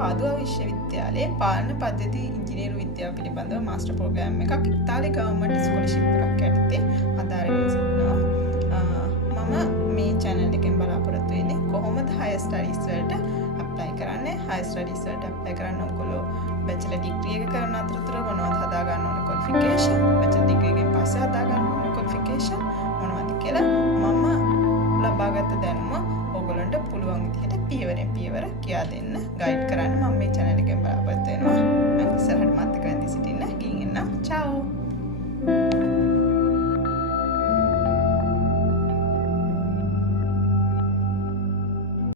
පාදුවා විශ්වවිද්‍යාලයේ පාලන පද්ධති ඉංජිනේරු විද්‍යාව පිළිබඳව මාස්ටර් ප්‍රෝග්‍රෑම් එකක් ඉතාලි ගවර්න්මන්ට් ස්කෝලර්ෂිප් එකක් යටතේ අදාරගෙන සිටිනවා. මම මේ channel එකෙන් බලාපොරොත්තු වෙන්නේ කොහොමද higher studies වලට apply කරන්නේ. higher studies වලට apply කරන්න ඔයගොල්ලෝ bachelor degree එක කරන අතරතුර මොනවද හදා ගන්න ඕනේ qualification, bachelor degree එකෙන් පස්සේ හදා ගන්න ඕනේ qualification මොනවද කියලා මම ලබාගත් දැනුම ඔයගොල්ලන්ට පුළුවන් විදිහට පියවරෙන් පියවර කියා දෙන්න ගයිඩ් කරන්න මම මේ channel එකෙන් බලාපොරොත්තු වෙනවා.